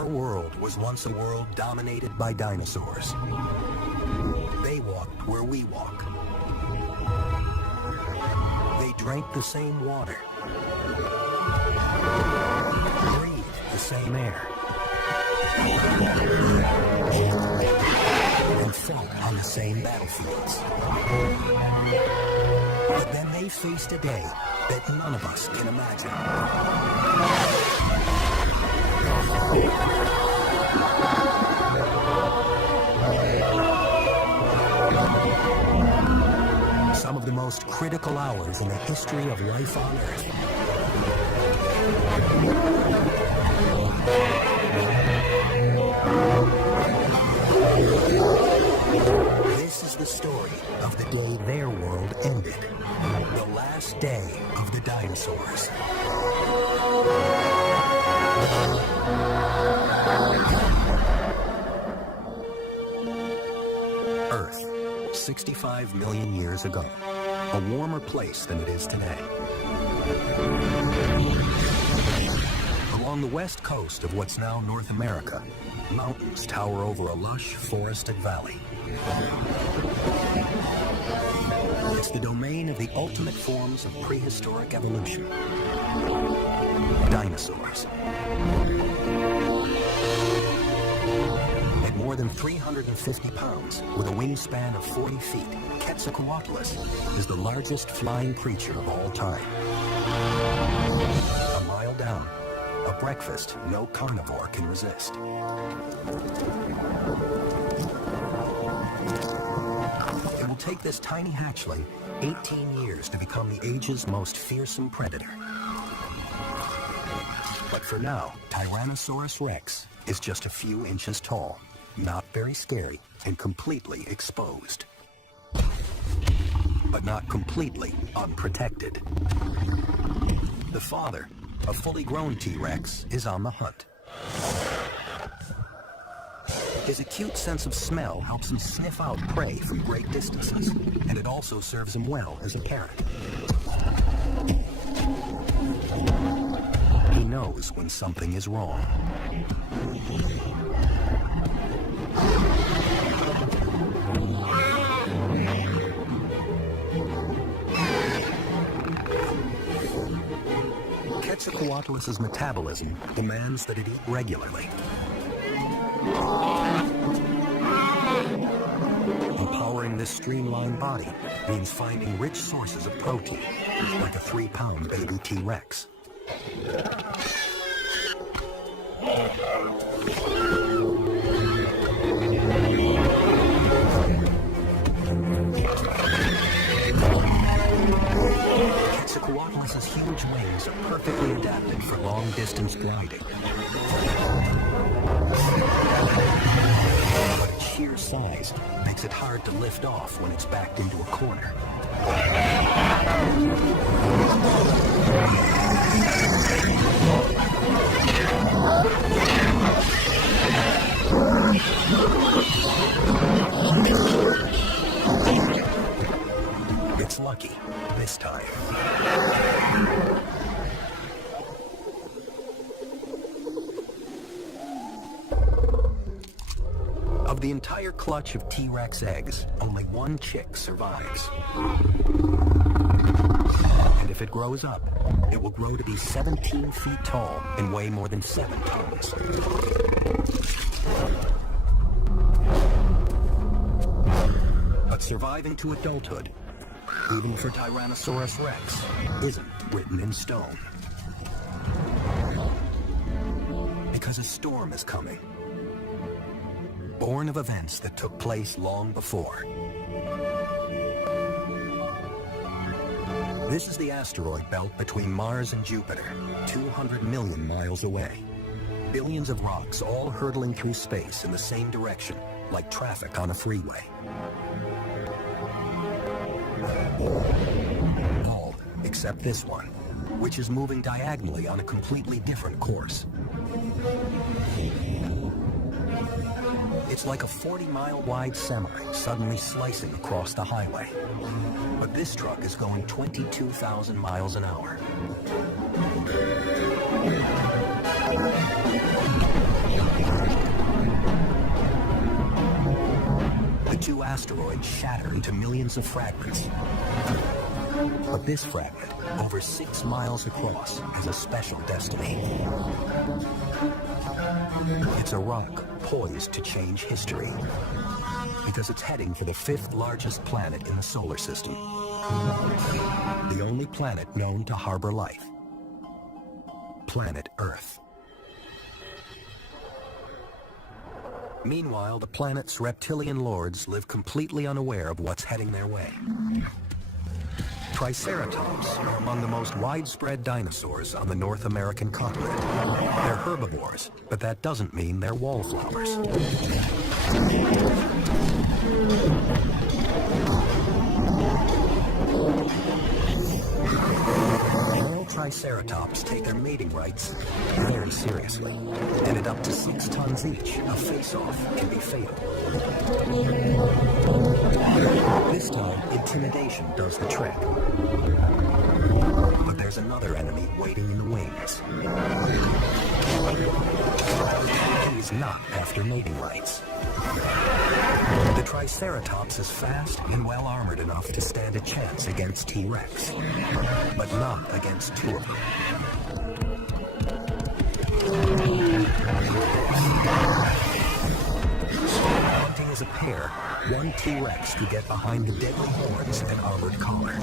Our world was once a world dominated by dinosaurs. They walked where we walk. They drank the same water, breathed the same air, and fought on the same battlefields. But then they faced a day that none of us can imagine. Some of the most critical hours in the history of life on Earth. This is the story of the day their world ended. The last day of the dinosaurs. Earth, 65 million years ago. A warmer place than it is today. Along the west coast of what's now North America, mountains tower over a lush, forested valley. It's the domain of the ultimate forms of prehistoric evolution. Dinosaurs. At more than 350 pounds, with a wingspan of 40 feet, Quetzalcoatlus is the largest flying creature of all time. A mile down, a breakfast no carnivore can resist. It will take this tiny hatchling 18 years to become the age's most fearsome predator. But for now, Tyrannosaurus rex is just a few inches tall, not very scary, and completely exposed. But not completely unprotected. The father, a fully grown T-Rex, is on the hunt. His acute sense of smell helps him sniff out prey from great distances, and it also serves him well as a parent. He knows when something is wrong. Quetzalcoatlus's metabolism demands that it eat regularly. Empowering this streamlined body means finding rich sources of protein, like a 3-pound baby T-Rex. Quetzalcoatlus's huge wings are perfectly adapted for long-distance gliding. But its sheer size makes it hard to lift off when it's backed into a corner. It's lucky this time. Of the entire clutch of T-Rex eggs, only one chick survives. And if it grows up, it will grow to be 17 feet tall and weigh more than 7 tons. But surviving to adulthood, even for Tyrannosaurus rex, isn't written in stone. Because a storm is coming. Born of events that took place long before. This is the asteroid belt between Mars and Jupiter, 200 million miles away. Billions of rocks all hurtling through space in the same direction, like traffic on a freeway. All except this one, which is moving diagonally on a completely different course. It's like a 40-mile wide semi suddenly slicing across the highway. But this truck is going 22,000 miles an hour. asteroids shatter into millions of fragments. But this fragment, over 6 miles across, has a special destiny. It's a rock poised to change history, because it's heading for the 5th largest planet in the solar system. The only planet known to harbor life. Planet Earth. Meanwhile, the planet's reptilian lords live completely unaware of what's heading their way. Triceratops are among the most widespread dinosaurs on the North American continent. They're herbivores, but that doesn't mean they're wallflowers. Triceratops take their mating rights very seriously, and at up to 6 tons each, a face-off can be fatal. This time, intimidation does the trick. But there's another enemy waiting in the wings. He's not after mating rights. The Triceratops is fast and well-armored enough to stand a chance against T-Rex, but not against 2 of them. Hunting as a pair, one T-Rex could get behind the deadly horns and armored collar.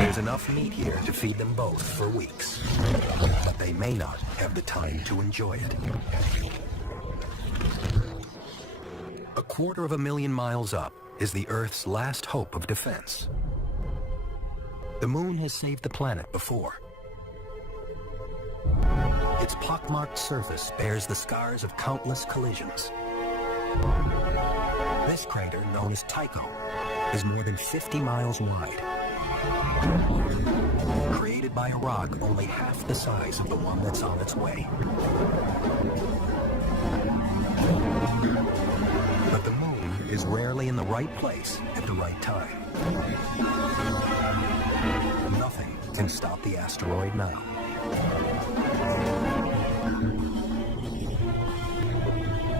There's enough meat here to feed them both for weeks, but they may not have the time to enjoy it. 250,000 miles up is the Earth's last hope of defense. The moon has saved the planet before. Its pockmarked surface bears the scars of countless collisions. This crater, known as Tycho, is more than 50 miles wide. Created by a rock only half the size of the one that's on its way. But the moon is rarely in the right place at the right time. Nothing can stop the asteroid now.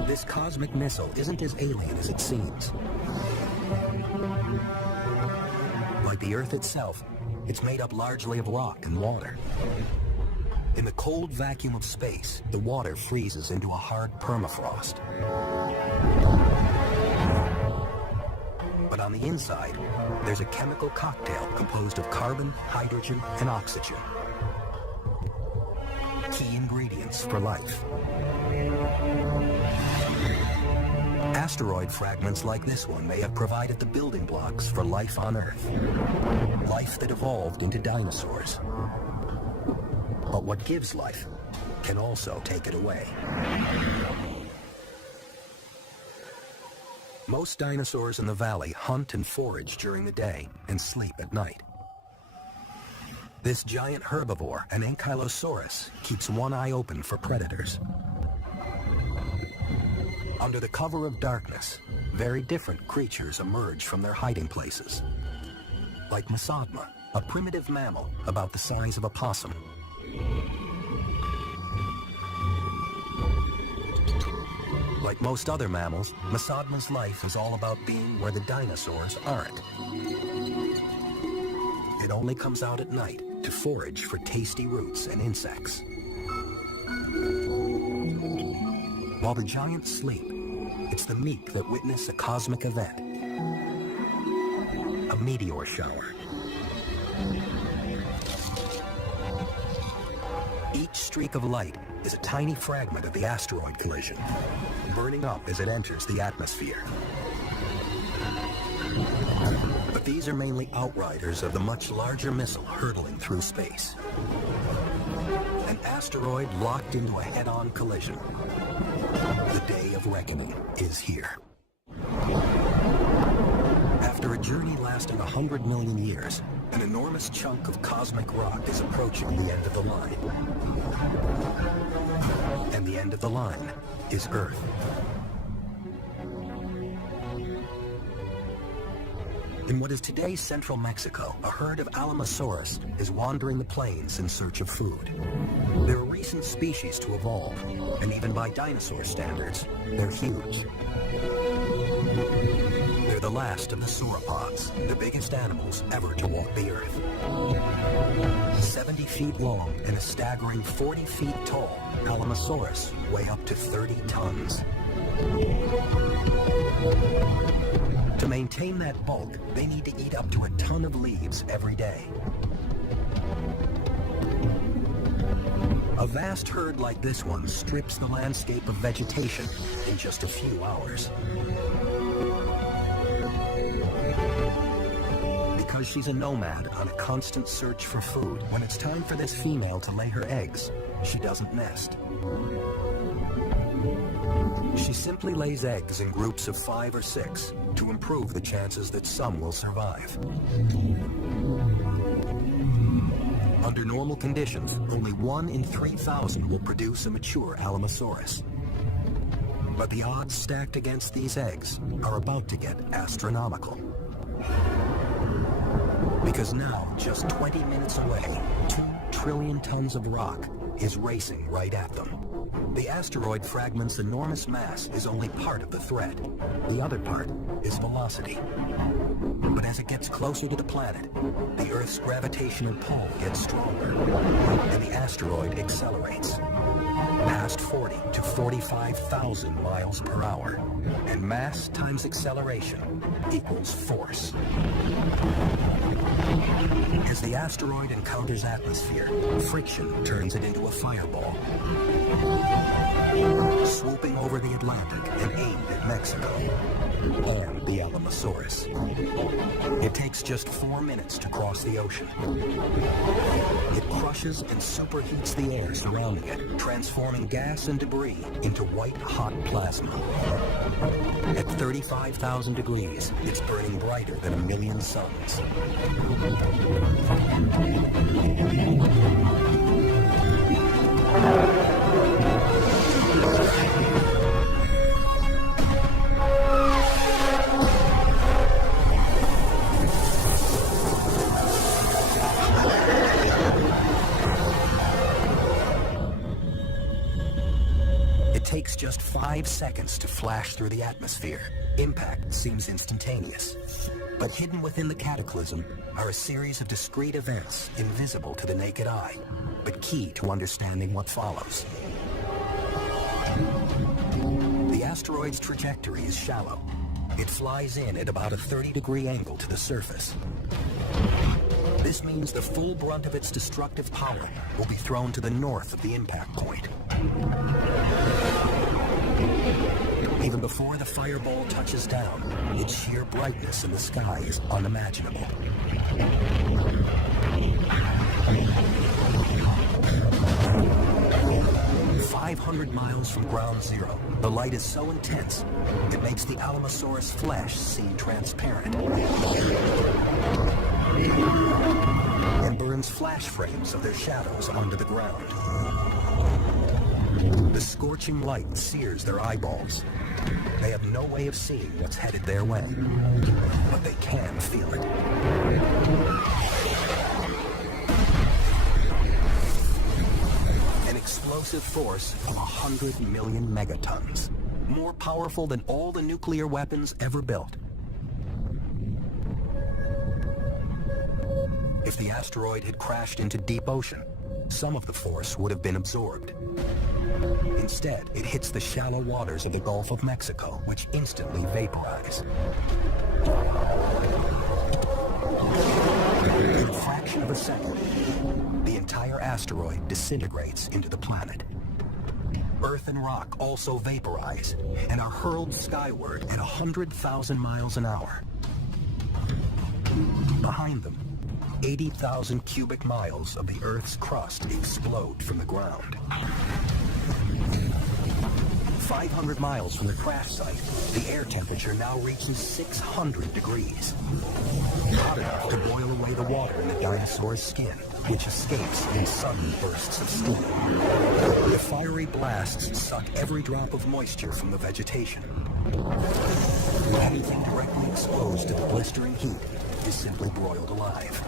This cosmic missile isn't as alien as it seems. Like the Earth itself, it's made up largely of rock and water. In the cold vacuum of space, the water freezes into a hard permafrost. But on the inside, there's a chemical cocktail composed of carbon, hydrogen, and oxygen. Key ingredients for life. Asteroid fragments like this one may have provided the building blocks for life on Earth. Life that evolved into dinosaurs. But what gives life can also take it away. Most dinosaurs in the valley hunt and forage during the day and sleep at night. This giant herbivore, an Ankylosaurus, keeps one eye open for predators. Under the cover of darkness, very different creatures emerge from their hiding places. Like Mesodma, a primitive mammal about the size of a possum. Like most other mammals, Mesodma's life is all about being where the dinosaurs aren't. It only comes out at night to forage for tasty roots and insects. While the giants sleep, it's the meek that witness a cosmic event. A meteor shower. Each streak of light is a tiny fragment of the asteroid collision, burning up as it enters the atmosphere. But these are mainly outriders of the much larger missile hurtling through space. An asteroid locked into a head-on collision. The day of reckoning is here. After a journey lasting 100 million years, an enormous chunk of cosmic rock is approaching the end of the line. And the end of the line is Earth. In what is today's central Mexico, a herd of Alamosaurus is wandering the plains in search of food. They're a recent species to evolve, and even by dinosaur standards, they're huge. They're the last of the sauropods, the biggest animals ever to walk the earth. 70 feet long and a staggering 40 feet tall, Alamosaurus weigh up to 30 tons. To maintain that bulk, they need to eat up to a ton of leaves every day. A vast herd like this one strips the landscape of vegetation in just a few hours. Because she's a nomad on a constant search for food, when it's time for this female to lay her eggs, she doesn't nest. She simply lays eggs in groups of 5 or 6 to improve the chances that some will survive. Under normal conditions, only 1 in 3,000 will produce a mature Alamosaurus. But the odds stacked against these eggs are about to get astronomical. Because now, just 20 minutes away, 2 trillion tons of rock is racing right at them. The asteroid fragment's enormous mass is only part of the threat. The other part is velocity. But as it gets closer to the planet, the Earth's gravitational pull gets stronger, and the asteroid accelerates past 40 to 45,000 miles per hour. And mass times acceleration equals force. As the asteroid encounters atmosphere, friction turns it into a fireball, swooping over the Atlantic and aimed at Mexico and the Alamosaurus. It takes just 4 minutes to cross the ocean. It crushes and superheats the air surrounding it, transforming gas and debris into white-hot plasma. At 35,000 degrees, it's burning brighter than a million suns. It takes just 5 seconds to flash through the atmosphere. Impact seems instantaneous. But hidden within the cataclysm are a series of discrete events invisible to the naked eye, but key to understanding what follows. The asteroid's trajectory is shallow. It flies in at about a 30-degree angle to the surface. This means the full brunt of its destructive power will be thrown to the north of the impact point. Even before the fireball touches down, its sheer brightness in the sky is unimaginable. 500 miles from ground zero, the light is so intense, it makes the Alamosaurus flesh seem transparent and burns flash frames of their shadows onto the ground. The scorching light sears their eyeballs. They have no way of seeing what's headed their way, but they can feel it. An explosive force of 100 million megatons, more powerful than all the nuclear weapons ever built. If the asteroid had crashed into deep ocean, some of the force would have been absorbed. Instead, it hits the shallow waters of the Gulf of Mexico, which instantly vaporize. In a fraction of a second, the entire asteroid disintegrates into the planet. Earth and rock also vaporize and are hurled skyward at 100,000 miles an hour. Behind them, 80,000 cubic miles of the Earth's crust explode from the ground. 500 miles from the crash site, the air temperature now reaches 600 degrees. Hot enough to boil away the water in the dinosaur's skin, which escapes in sudden bursts of steam. The fiery blasts suck every drop of moisture from the vegetation. Anything directly exposed to the blistering heat is simply broiled alive.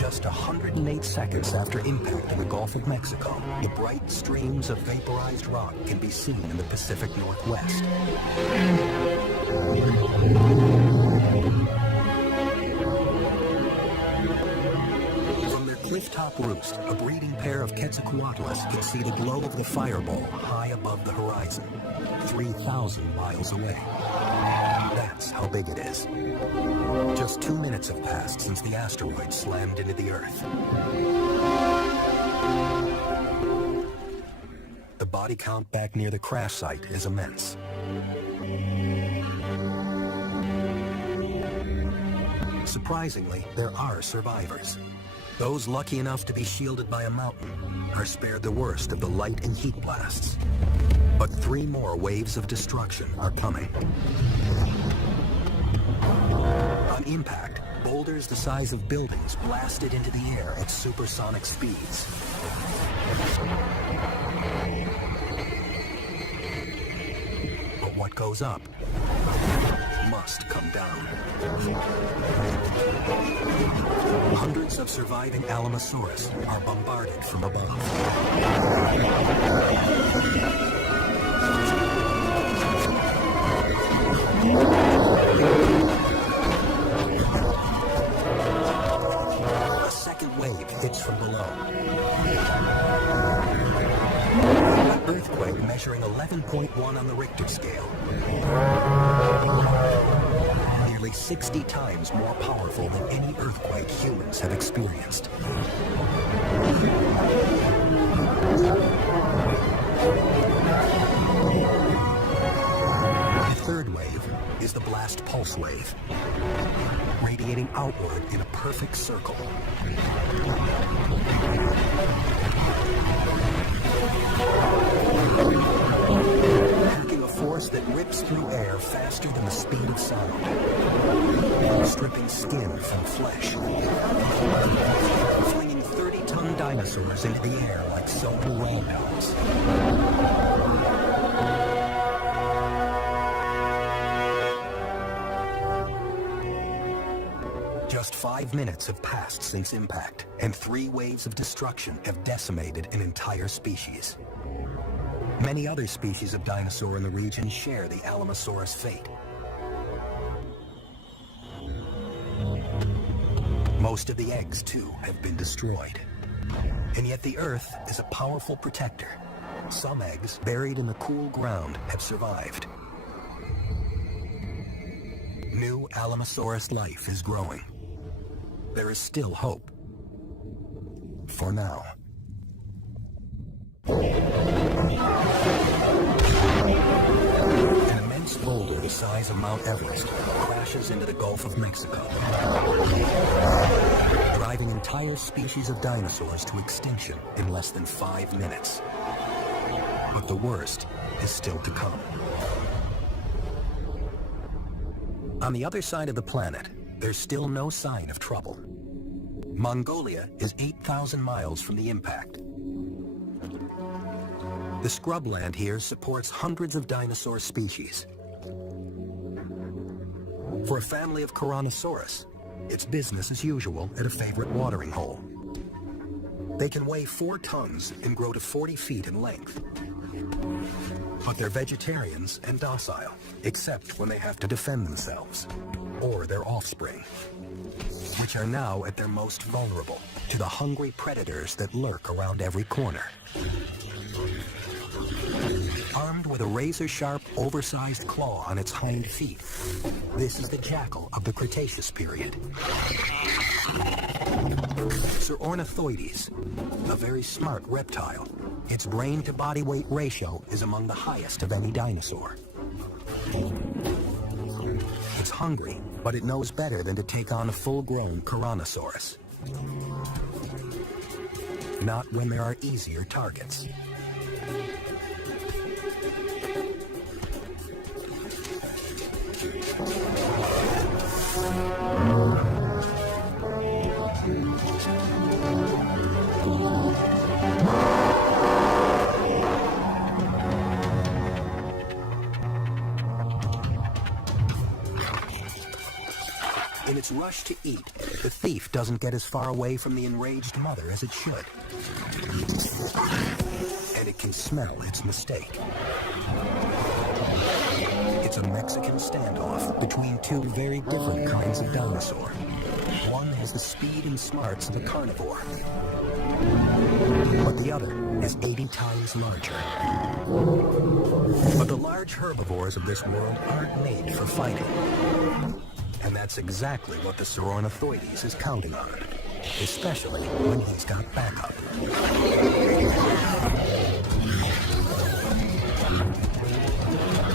Just 108 seconds after impact in the Gulf of Mexico, the bright streams of vaporized rock can be seen in the Pacific Northwest. From their cliff-top roost, a breeding pair of Quetzalcoatlus can see the glow of the fireball high above the horizon, 3,000 miles away. That's how big it is. Just 2 minutes have passed since the asteroid slammed into the Earth. The body count back near the crash site is immense. Surprisingly, there are survivors. Those lucky enough to be shielded by a mountain are spared the worst of the light and heat blasts. But 3 more waves of destruction are coming. On impact, boulders the size of buildings blasted into the air at supersonic speeds. But what goes up must come down. Hundreds of surviving Alamosaurus are bombarded from above. A second wave hits from below. An earthquake measuring 11.1 on the Richter scale. Nearly 60 times more powerful than any earthquake humans have experienced. The third wave is the blast pulse wave, radiating outward in a perfect circle. Packing a force that rips through air faster than the speed of sound, stripping skin from flesh, flinging 30-ton dinosaurs into the air like so many roundhouse. Just 5 minutes have passed since impact, and 3 waves of destruction have decimated an entire species. Many other species of dinosaur in the region share the Alamosaurus fate. Most of the eggs, too, have been destroyed. And yet the Earth is a powerful protector. Some eggs, buried in the cool ground, have survived. New Alamosaurus life is growing. There is still hope. For now. An immense boulder the size of Mount Everest crashes into the Gulf of Mexico, driving entire species of dinosaurs to extinction in less than 5 minutes. But the worst is still to come. On the other side of the planet, there's still no sign of trouble. Mongolia is 8,000 miles from the impact. The scrubland here supports hundreds of dinosaur species. For a family of Tyrannosaurus, it's business as usual at a favorite watering hole. They can weigh 4 tons and grow to 40 feet in length. But they're vegetarians and docile, except when they have to defend themselves, or their offspring, which are now at their most vulnerable to the hungry predators that lurk around every corner. Armed with a razor-sharp, oversized claw on its hind feet, this is the jackal of the Cretaceous period. Ornithoides, a very smart reptile. Its brain-to-body weight ratio is among the highest of any dinosaur. It's hungry, but it knows better than to take on a full-grown Tyrannosaurus. not when there are easier targets. In its rush to eat, the thief doesn't get as far away from the enraged mother as it should. And it can smell its mistake. It's a Mexican standoff between two very different kinds of dinosaur. One has the speed and smarts of a carnivore, but the other is 80 times larger. But the large herbivores of this world aren't made for fighting. And that's exactly what the Saurornithoides is counting on, especially when he's got backup.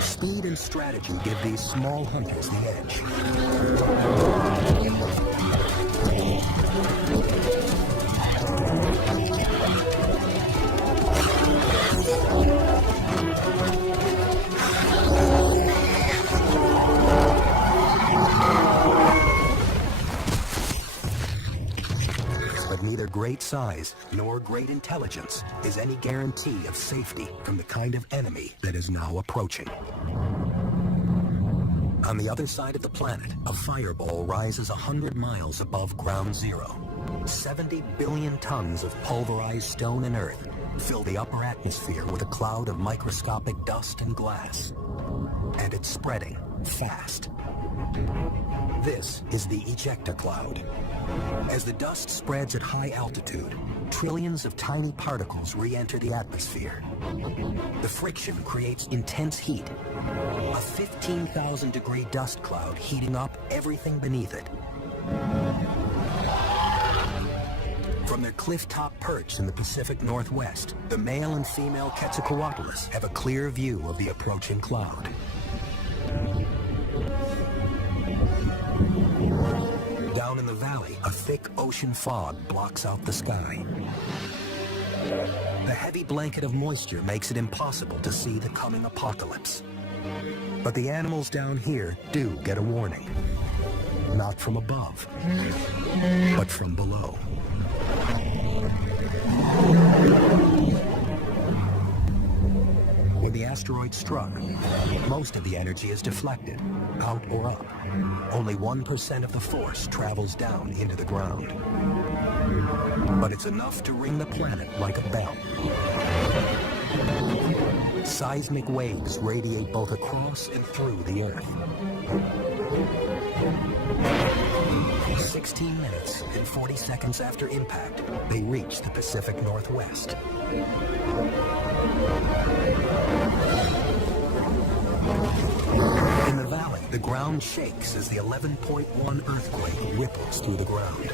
Speed and strategy give these small hunters the edge. But neither great size nor great intelligence is any guarantee of safety from the kind of enemy that is now approaching. On the other side of the planet, a fireball rises 100 miles above ground zero. 70 billion tons of pulverized stone and earth fill the upper atmosphere with a cloud of microscopic dust and glass. And it's spreading fast. This is the ejecta cloud. As the dust spreads at high altitude, trillions of tiny particles re-enter the atmosphere. The friction creates intense heat, a 15,000-degree dust cloud heating up everything beneath it. From their cliff-top perch in the Pacific Northwest, the male and female Quetzalcoatlus have a clear view of the approaching cloud. Down in the valley, a thick ocean fog blocks out the sky. The heavy blanket of moisture makes it impossible to see the coming apocalypse. But the animals down here do get a warning. Not from above, but from below. When the asteroid struck, most of the energy is deflected, out or up. Only 1% of the force travels down into the ground. But it's enough to ring the planet like a bell. Seismic waves radiate both across and through the Earth. 16 minutes and 40 seconds after impact, they reach the Pacific Northwest. In the valley, the ground shakes as the 11.1 earthquake ripples through the ground.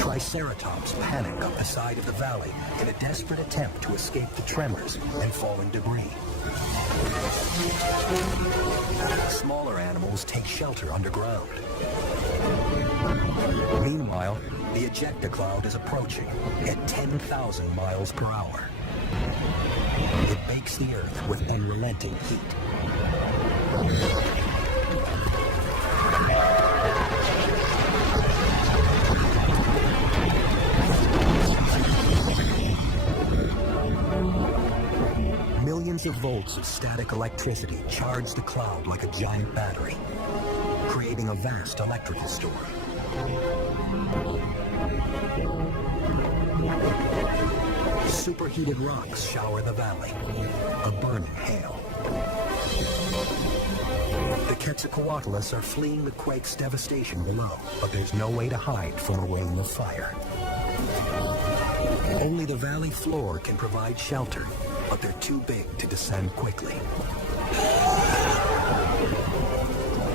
Triceratops panic up the side of the valley in a desperate attempt to escape the tremors and falling debris. Smaller animals take shelter underground. Meanwhile, the ejecta cloud is approaching at 10,000 miles per hour. It bakes the Earth with unrelenting heat. Millions of volts of static electricity charge the cloud like a giant battery, creating a vast electrical storm. Superheated rocks shower the valley, a burning hail. The Quetzalcoatlus are fleeing the quake's devastation below, but there's no way to hide from a rain of fire. Only the valley floor can provide shelter, but they're too big to descend quickly.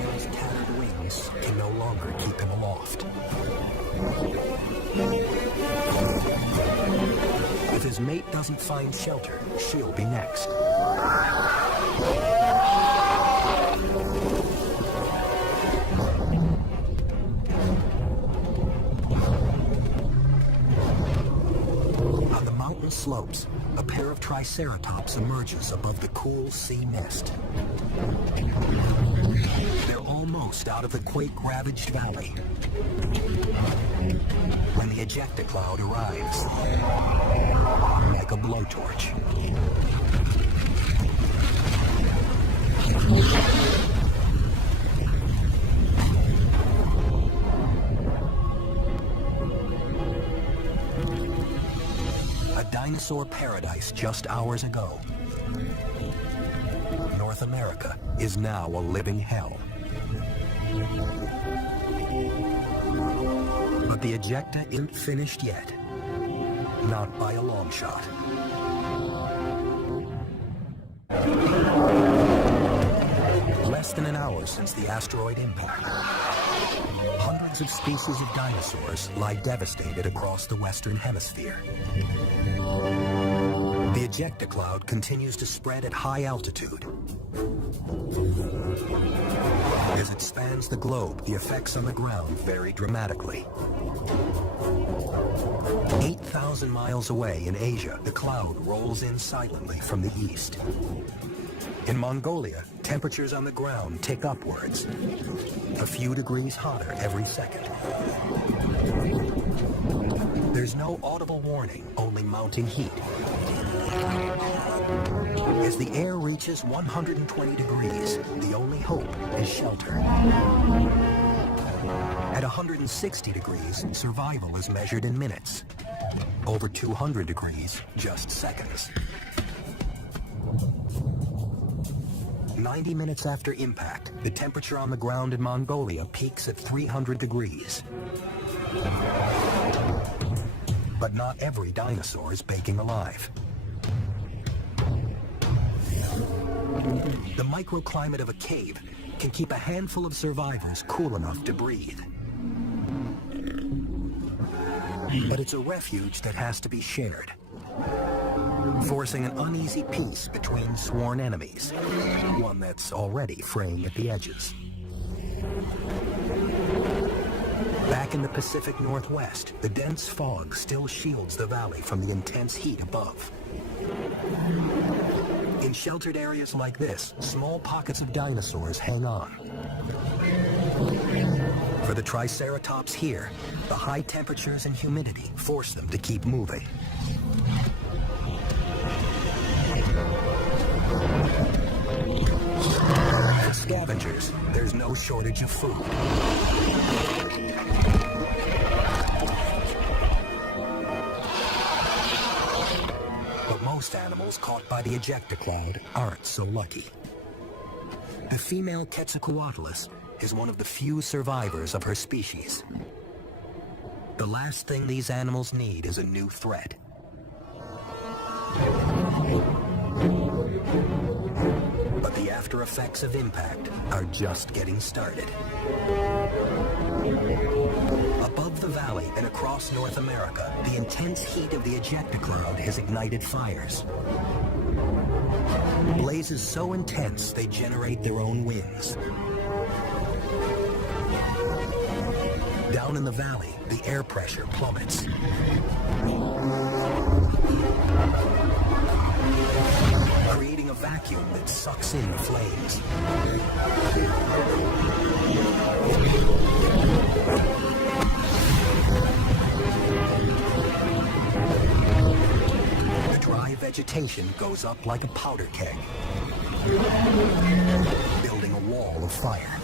Those tattered wings can no longer keep him aloft. If his mate doesn't find shelter, she'll be next. mountain slopes, a pair of Triceratops emerges above the cool sea mist. They're almost out of the quake-ravaged valley when the ejecta cloud arrives like a blowtorch. A dinosaur paradise just hours ago. North America is now a living hell. But the ejecta isn't finished yet. Not by a long shot. Less than an hour since the asteroid impact. Hundreds of species of dinosaurs lie devastated across the Western Hemisphere. The ejecta cloud continues to spread at high altitude. As it spans the globe, the effects on the ground vary dramatically. 8,000 miles away in Asia, the cloud rolls in silently from the east. In Mongolia, temperatures on the ground tick upwards, a few degrees hotter every second. There's no audible warning, only mounting heat. As the air reaches 120 degrees, the only hope is shelter. At 160 degrees, survival is measured in minutes. Over 200 degrees, just seconds. 90 minutes after impact, the temperature on the ground in Mongolia peaks at 300 degrees. But not every dinosaur is baking alive. The microclimate of a cave can keep a handful of survivors cool enough to breathe. But it's a refuge that has to be shared, forcing an uneasy peace between sworn enemies, one that's already fraying at the edges. Back in the Pacific Northwest, the dense fog still shields the valley from the intense heat above. In sheltered areas like this, small pockets of dinosaurs hang on. For the Triceratops here, the high temperatures and humidity force them to keep moving. For scavengers, there's no shortage of food. But most animals caught by the ejecta cloud aren't so lucky. The female Quetzalcoatlus is one of the few survivors of her species. The last thing these animals need is a new threat. But the after effects of impact are just getting started. Above the valley and across North America, the intense heat of the ejecta cloud has ignited fires. Blazes so intense they generate their own winds. Down in the valley, the air pressure plummets. Creating a vacuum that sucks in the flames. The dry vegetation goes up like a powder keg, building a wall of fire.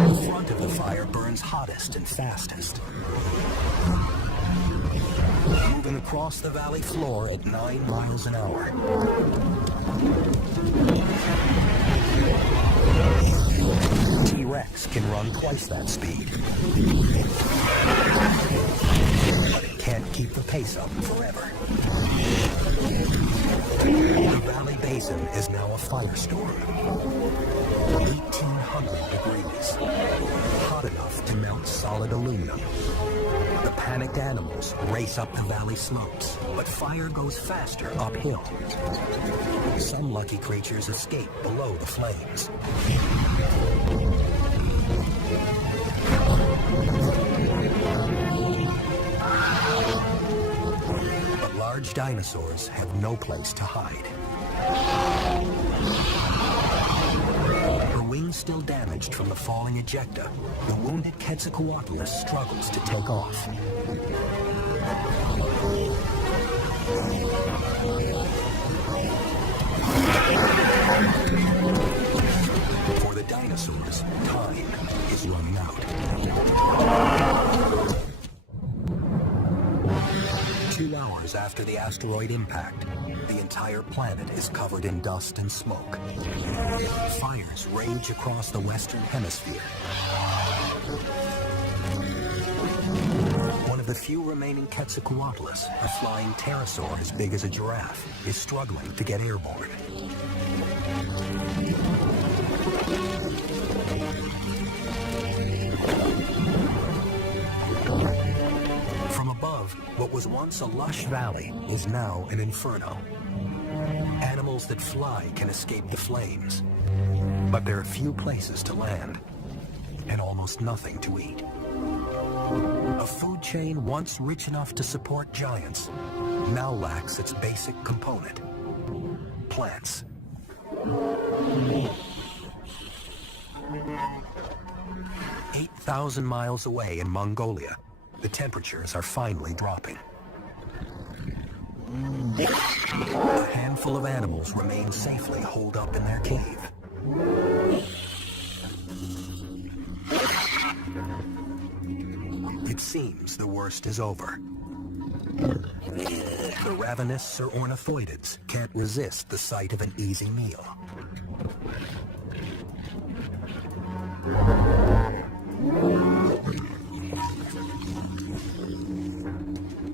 The front of the fire burns hottest and fastest, moving across the valley floor at 9 miles an hour. T-Rex can run twice that speed, but it can't keep the pace up forever. The valley basin is now a firestorm. 1,800 degrees, hot enough to melt solid aluminum. The panicked animals race up the valley slopes, but fire goes faster uphill. Some lucky creatures escape below the flames. large dinosaurs have no place to hide. Her wings still damaged from the falling ejecta, the wounded Quetzalcoatlus struggles to take off. For the dinosaurs, time is running out. 2 hours after the asteroid impact, the entire planet is covered in dust and smoke. Fires rage across the western hemisphere. One of the few remaining Quetzalcoatlus, a flying pterosaur as big as a giraffe, is struggling to get airborne. From above, what was once a lush valley is now an inferno. Animals that fly can escape the flames, but there are few places to land and almost nothing to eat. A food chain once rich enough to support giants now lacks its basic component: plants. 8,000 miles away in Mongolia, the temperatures are finally dropping. A handful of animals remain safely holed up in their cave. It seems the worst is over. The ravenous or ornithoidids can't resist the sight of an easy meal.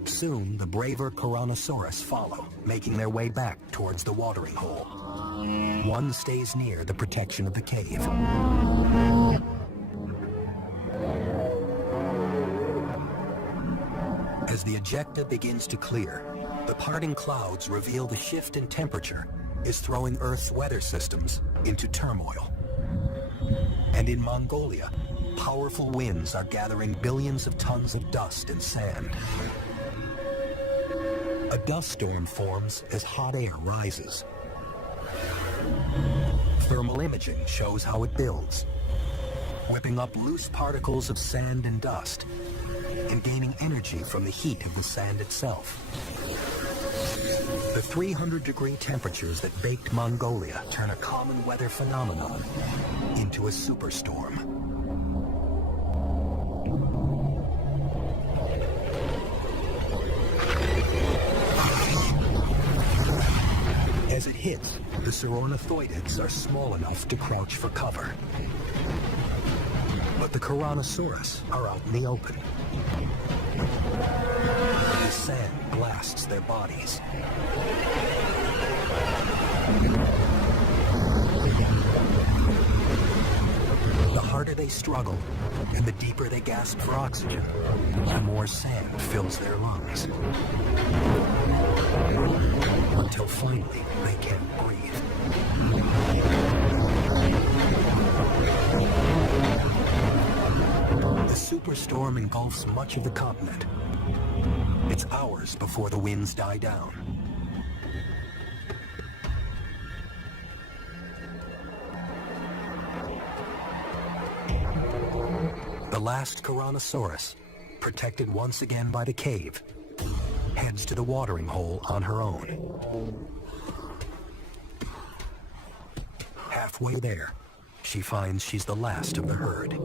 Soon, the braver Tyrannosaurus follow, making their way back towards the watering hole. One stays near the protection of the cave. As the ejecta begins to clear, the parting clouds reveal the shift in temperature is throwing Earth's weather systems into turmoil. And in Mongolia, powerful winds are gathering billions of tons of dust and sand. A dust storm forms as hot air rises. Thermal imaging shows how it builds, whipping up loose particles of sand and dust, and gaining energy from the heat of the sand itself. The 300-degree temperatures that baked Mongolia turn a common weather phenomenon into a superstorm. As it hits, the Tyrannosaurids are small enough to crouch for cover. But the Tyrannosaurus are out in the open. The sand blasts their bodies. The harder they struggle, and the deeper they gasp for oxygen, the more sand fills their lungs. Until finally, they can't breathe. The superstorm engulfs much of the continent. It's hours before the winds die down. The last Tyrannosaurus, protected once again by the cave, heads to the watering hole on her own. Halfway there, she finds she's the last of the herd.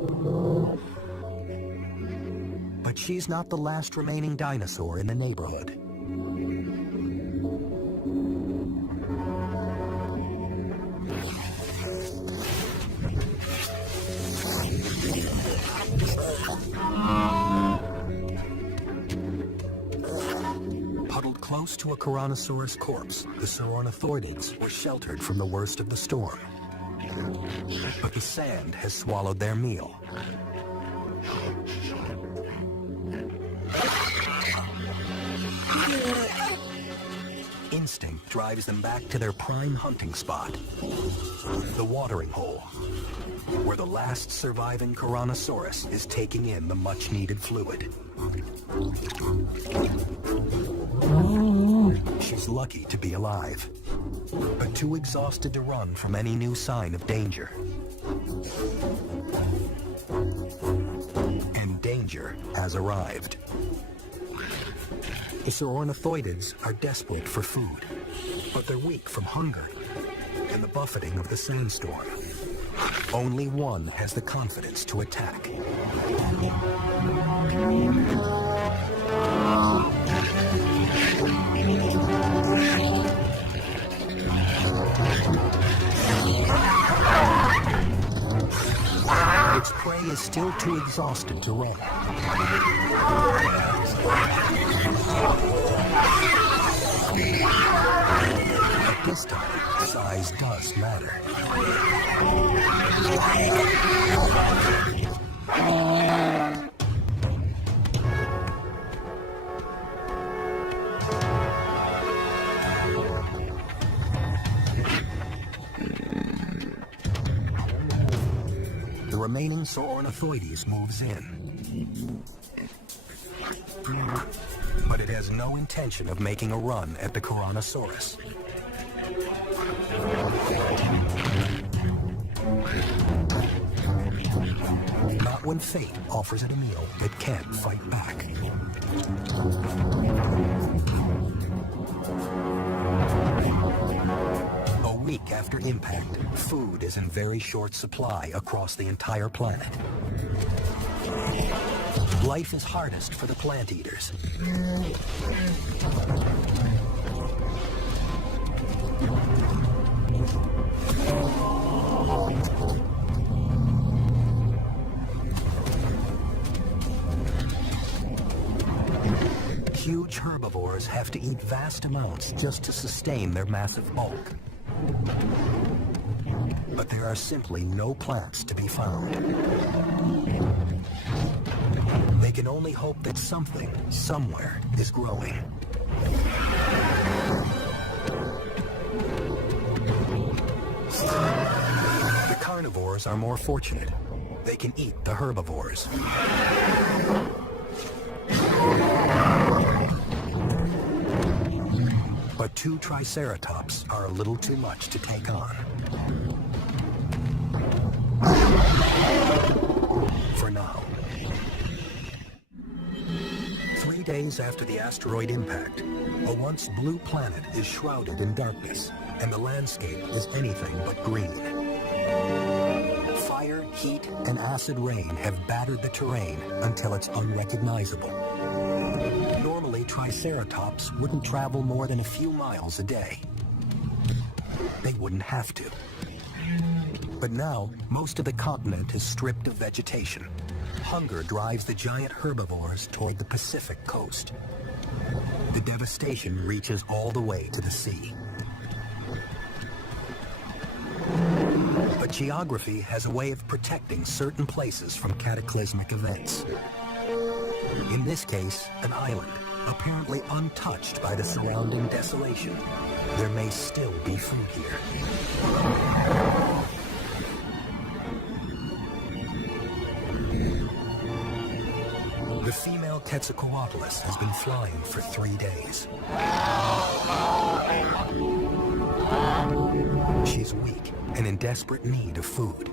But she's not the last remaining dinosaur in the neighborhood. Huddled close to a Tyrannosaurus corpse, the Tyrannosaurids were sheltered from the worst of the storm. But the sand has swallowed their meal. Instinct drives them back to their prime hunting spot, the watering hole, where the last surviving Tyrannosaurus is taking in the much-needed fluid. She's lucky to be alive, but too exhausted to run from any new sign of danger. And danger has arrived. The Sauronathoidids are desperate for food, but they're weak from hunger and the buffeting of the sandstorm. Only one has the confidence to attack. Its prey is still too exhausted to run. At this time, size does matter. The remaining Sauronathoides moves in. But it has no intention of making a run at the Tyrannosaurus. Not when fate offers it a meal that can't fight back. A week after impact, food is in very short supply across the entire planet. Life is hardest for the plant eaters. Huge herbivores have to eat vast amounts just to sustain their massive bulk. But there are simply no plants to be found. They can only hope that something, somewhere, is growing. The carnivores are more fortunate. They can eat the herbivores. But two Triceratops are a little too much to take on. For now. 3 days after the asteroid impact, a once blue planet is shrouded in darkness, and the landscape is anything but green. Fire, heat, and acid rain have battered the terrain until it's unrecognizable. Normally, Triceratops wouldn't travel more than a few miles a day. They wouldn't have to. But now, most of the continent is stripped of vegetation. Hunger drives the giant herbivores toward the Pacific coast. The devastation reaches all the way to the sea. But geography has a way of protecting certain places from cataclysmic events. In this case, an island, apparently untouched by the surrounding desolation. There may still be food here. The female Quetzalcoatlus has been flying for 3 days. She's weak and in desperate need of food.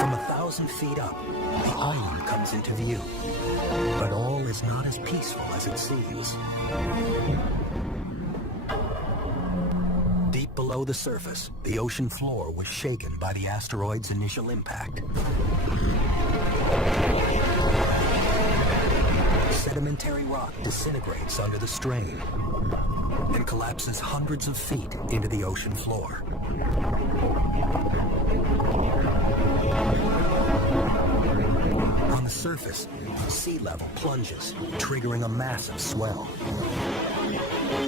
From 1,000 feet up, the island comes into view. But all is not as peaceful as it seems. Deep below the surface, the ocean floor was shaken by the asteroid's initial impact. Sedimentary rock disintegrates under the strain and collapses hundreds of feet into the ocean floor. On the surface, sea level plunges, triggering a massive swell.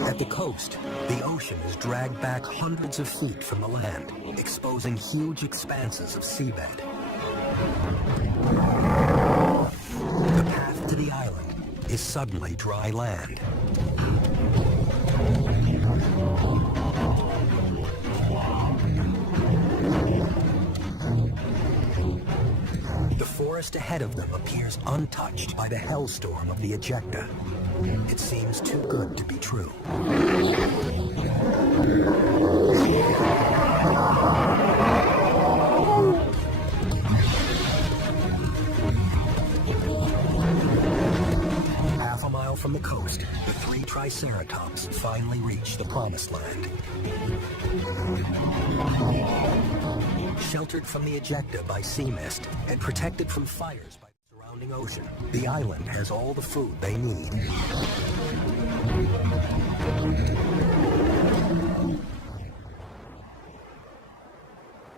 At the coast, the ocean is dragged back hundreds of feet from the land, exposing huge expanses of seabed. The path to the island is suddenly dry land. forest ahead of them appears untouched by the hellstorm of the ejecta. It seems too good to be true. Half a mile from the coast, the three Triceratops finally reach the promised land. Sheltered from the ejecta by sea mist and protected from fires by the surrounding ocean, the island has all the food they need.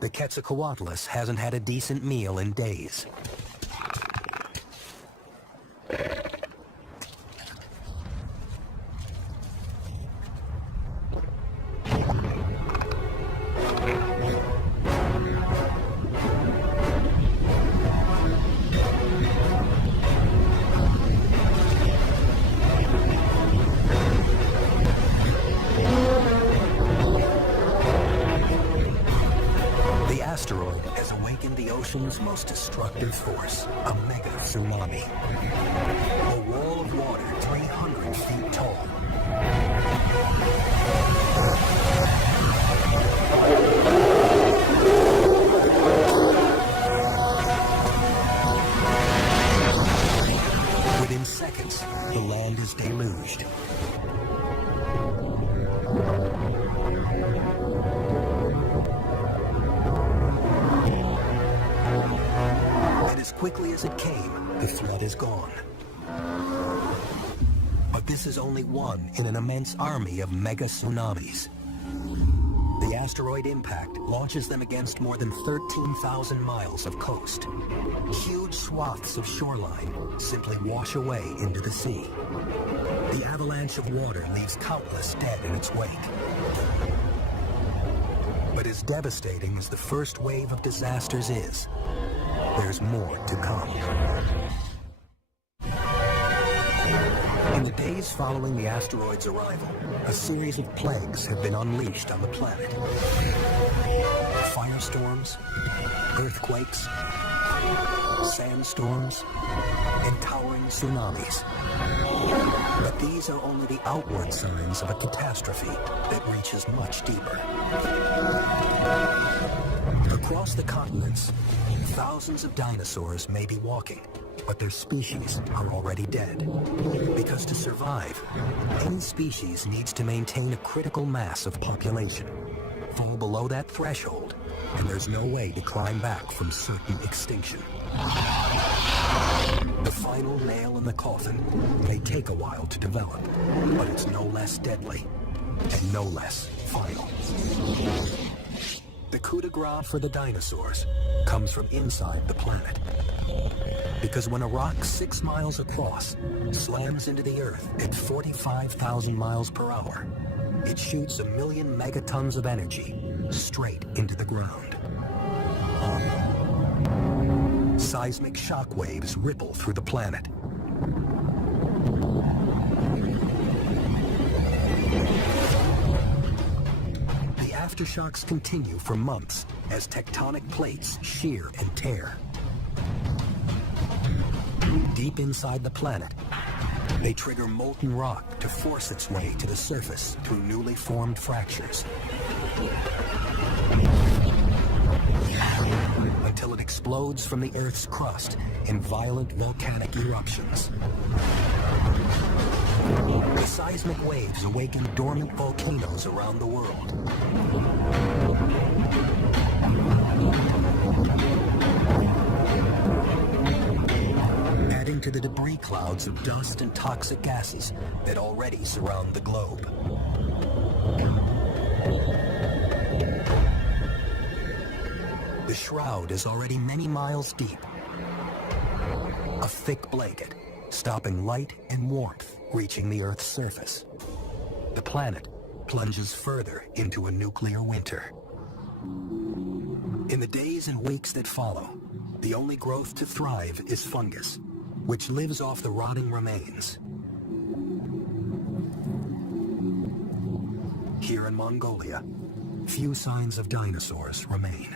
The Quetzalcoatlus hasn't had a decent meal in days. Ocean's most destructive force, a mega tsunami. A wall of water 300 feet tall. Within seconds, the land is deluged. As quickly as it came, the flood is gone. But this is only one in an immense army of mega tsunamis. The asteroid impact launches them against more than 13,000 miles of coast. Huge swaths of shoreline simply wash away into the sea. The avalanche of water leaves countless dead in its wake. But as devastating as the first wave of disasters is, there's more to come. In the days following the asteroid's arrival, a series of plagues have been unleashed on the planet. Firestorms, earthquakes, sandstorms, and towering tsunamis. But these are only the outward signs of a catastrophe that reaches much deeper. Across the continents, thousands of dinosaurs may be walking, but their species are already dead. Because to survive, any species needs to maintain a critical mass of population. Fall below that threshold, and there's no way to climb back from certain extinction. The final nail in the coffin may take a while to develop, but it's no less deadly, and no less final. The coup de grace for the dinosaurs comes from inside the planet. Because when a rock 6 miles across slams into the Earth at 45,000 miles per hour, it shoots 1 million megatons of energy straight into the ground. Seismic shock waves ripple through the planet. Aftershocks continue for months as tectonic plates shear and tear. Deep inside the planet, they trigger molten rock to force its way to the surface through newly formed fractures. Until it explodes from the Earth's crust in violent volcanic eruptions. The seismic waves awaken dormant volcanoes around the world. Adding to the debris clouds of dust and toxic gases that already surround the globe. The shroud is already many miles deep. A thick blanket, stopping light and warmth reaching the Earth's surface. The planet plunges further into a nuclear winter. In the days and weeks that follow, the only growth to thrive is fungus, which lives off the rotting remains. Here in Mongolia, few signs of dinosaurs remain.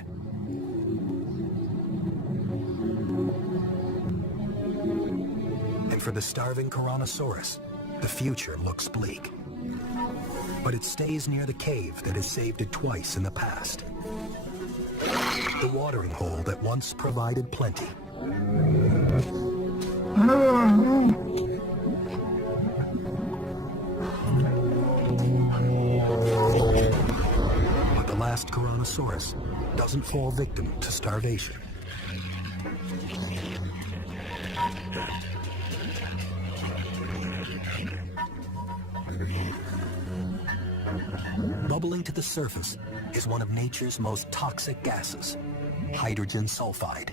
And for the starving Tyrannosaurus, the future looks bleak. But it stays near the cave that has saved it twice in the past. The watering hole that once provided plenty. But the last Tyrannosaurus doesn't fall victim to starvation. Bubbling to the surface is one of nature's most toxic gases, hydrogen sulfide.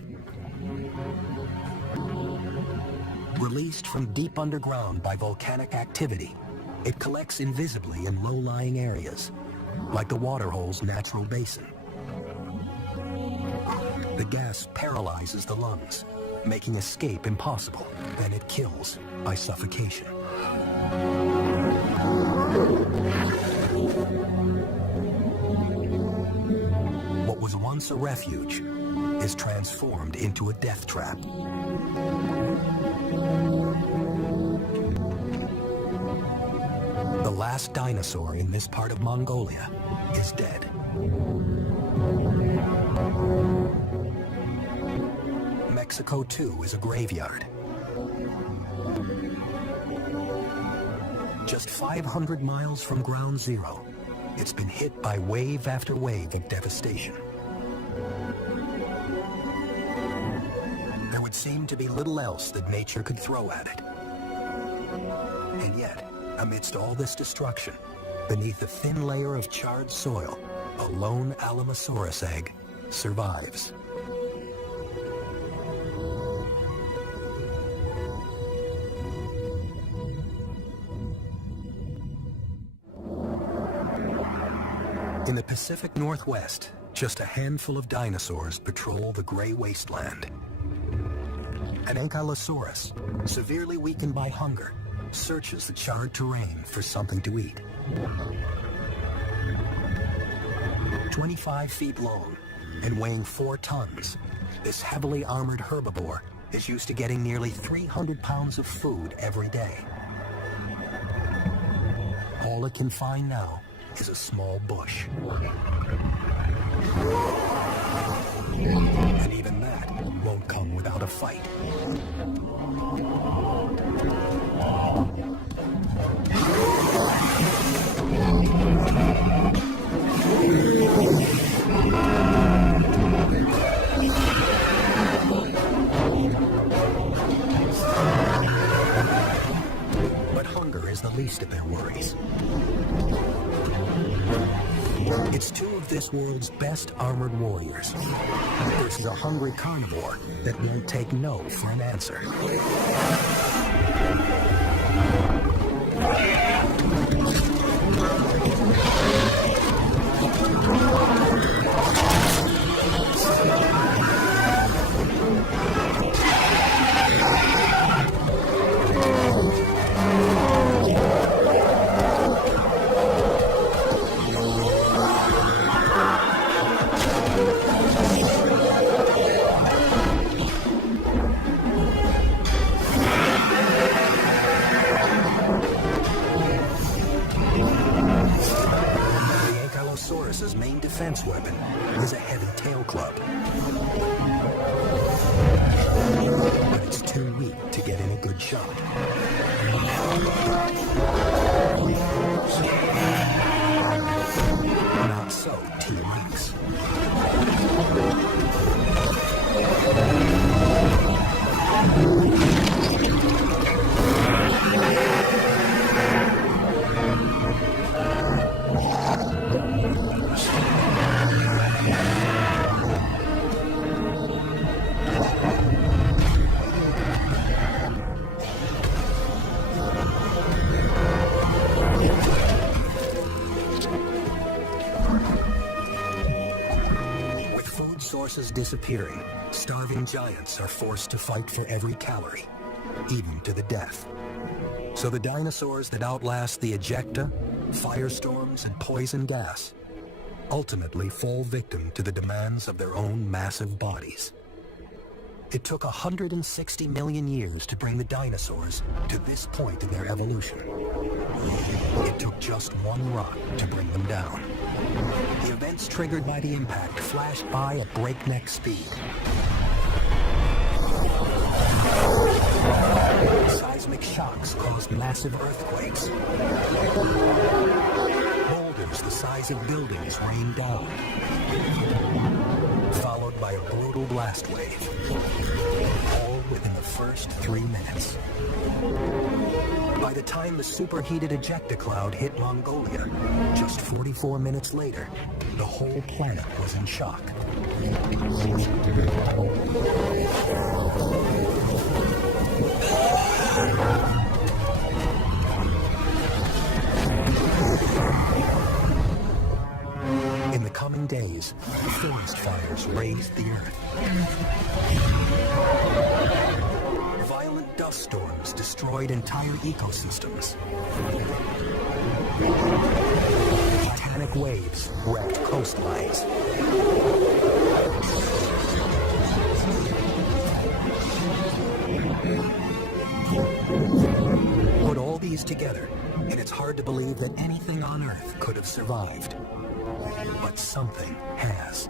Released from deep underground by volcanic activity, it collects invisibly in low-lying areas, like the waterhole's natural basin. The gas paralyzes the lungs, making escape impossible. Then it kills by suffocation. What was once a refuge is transformed into a death trap. The last dinosaur in this part of Mongolia is dead. Mexico, too, is a graveyard. Just 500 miles from ground zero, it's been hit by wave after wave of devastation. There would seem to be little else that nature could throw at it. And yet, amidst all this destruction, beneath a thin layer of charred soil, a lone Alamosaurus egg survives. In the Pacific Northwest, just a handful of dinosaurs patrol the gray wasteland. An Ankylosaurus, severely weakened by hunger, searches the charred terrain for something to eat. 25 feet long and weighing 4 tons, this heavily armored herbivore is used to getting nearly 300 pounds of food every day. All it can find now is a small bush. And even that won't come without a fight. But hunger is the least of their worries. It's two of this world's best armored warriors versus a hungry carnivore that won't take no for an answer. Main defense weapon is a heavy tail club. But it's too weak to get in a good shot. Not so T-Rex. Sources disappearing, starving giants are forced to fight for every calorie, even to the death. So the dinosaurs that outlast the ejecta, firestorms, and poison gas ultimately fall victim to the demands of their own massive bodies. It took 160 million years to bring the dinosaurs to this point in their evolution. It took just one rock to bring them down. The events triggered by the impact flashed by at breakneck speed. Seismic shocks caused massive earthquakes. Boulders the size of buildings rained down, followed by a brutal blast wave, all within the first 3 minutes. By the time the superheated ejecta cloud hit Mongolia, just 44 minutes later, the whole planet was in shock. In the coming days, forest fires razed the earth. Violent dust storms destroyed entire ecosystems. Titanic waves wrecked coastlines. Put all these together, and it's hard to believe that anything on Earth could have survived. But something has.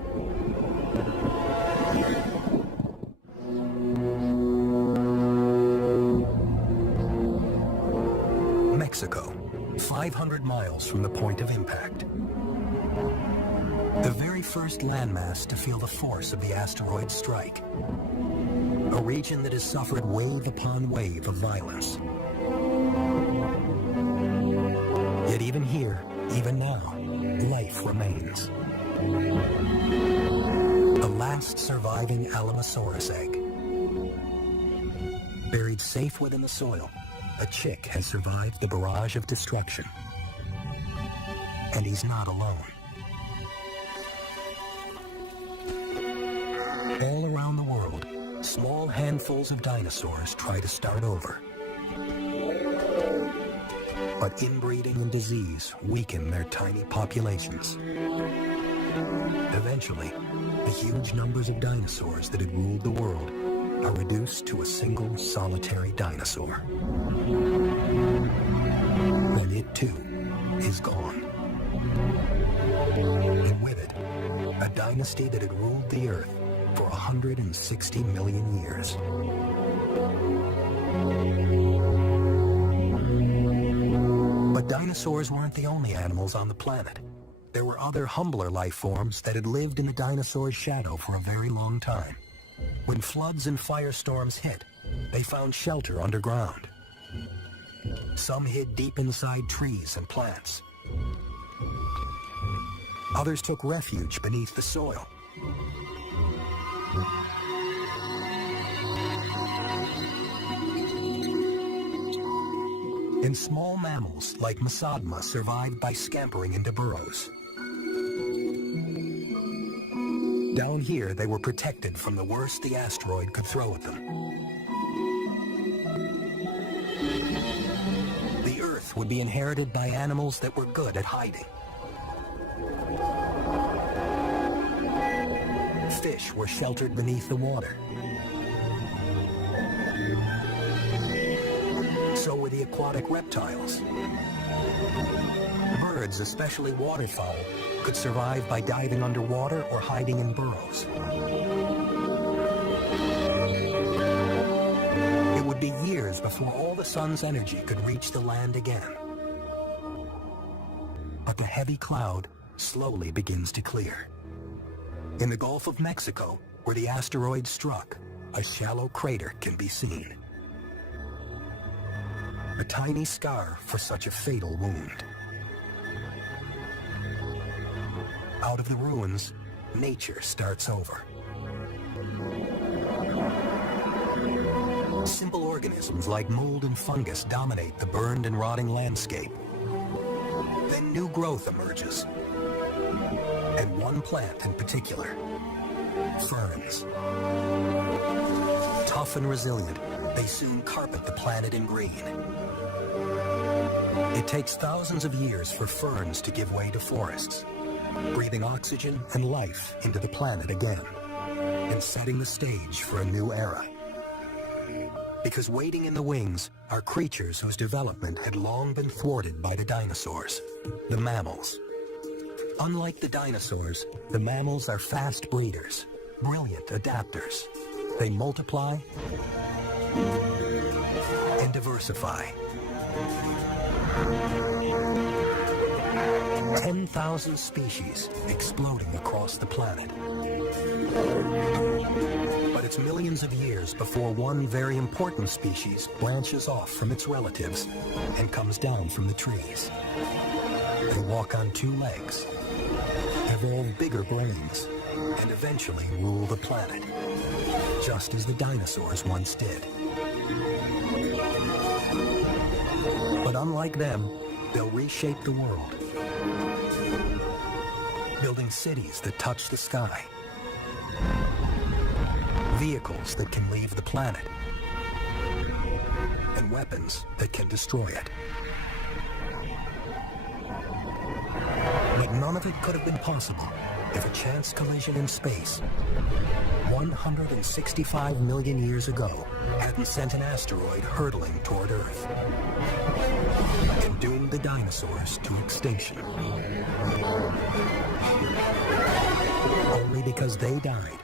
Mexico, 500 miles from the point of impact. The very first landmass to feel the force of the asteroid strike. A region that has suffered wave upon wave of violence. Yet even here, even now, life remains. The last surviving Alamosaurus egg. Buried safe within the soil, a chick has survived the barrage of destruction. And he's not alone. All around the world, small handfuls of dinosaurs try to start over. But inbreeding and disease weaken their tiny populations. Eventually, the huge numbers of dinosaurs that had ruled the world are reduced to a single solitary dinosaur. And it too is gone. And with it, a dynasty that had ruled the Earth for 160 million years. But dinosaurs weren't the only animals on the planet. There were other humbler life forms that had lived in the dinosaur's shadow for a very long time. When floods and firestorms hit, they found shelter underground. Some hid deep inside trees and plants. Others took refuge beneath the soil. And small mammals like Mesodma survived by scampering into burrows. Down here, they were protected from the worst the asteroid could throw at them. The Earth would be inherited by animals that were good at hiding. Fish were sheltered beneath the water. So were the aquatic reptiles. Birds, especially waterfowl, could survive by diving underwater or hiding in burrows. It would be years before all the sun's energy could reach the land again. But the heavy cloud slowly begins to clear. In the Gulf of Mexico, where the asteroid struck, a shallow crater can be seen. A tiny scar for such a fatal wound. Out of the ruins, nature starts over. Simple organisms like mold and fungus dominate the burned and rotting landscape. Then new growth emerges. And one plant in particular, ferns. Tough and resilient, they soon carpet the planet in green. It takes thousands of years for ferns to give way to forests, breathing oxygen and life into the planet again. and setting the stage for a new era. Because waiting in the wings are creatures whose development had long been thwarted by the dinosaurs, the mammals. Unlike the dinosaurs, the mammals are fast breeders, brilliant adapters. They multiply and diversify. 10,000 species exploding across the planet. But it's millions of years before one very important species branches off from its relatives and comes down from the trees. They walk on two legs, evolve bigger brains, and eventually rule the planet, just as the dinosaurs once did. But unlike them, they'll reshape the world, building cities that touch the sky, vehicles that can leave the planet, and weapons that can destroy it. But none of it could have been possible if a chance collision in space 165 million years ago hadn't sent an asteroid hurtling toward Earth and doomed the dinosaurs to extinction. Only because they died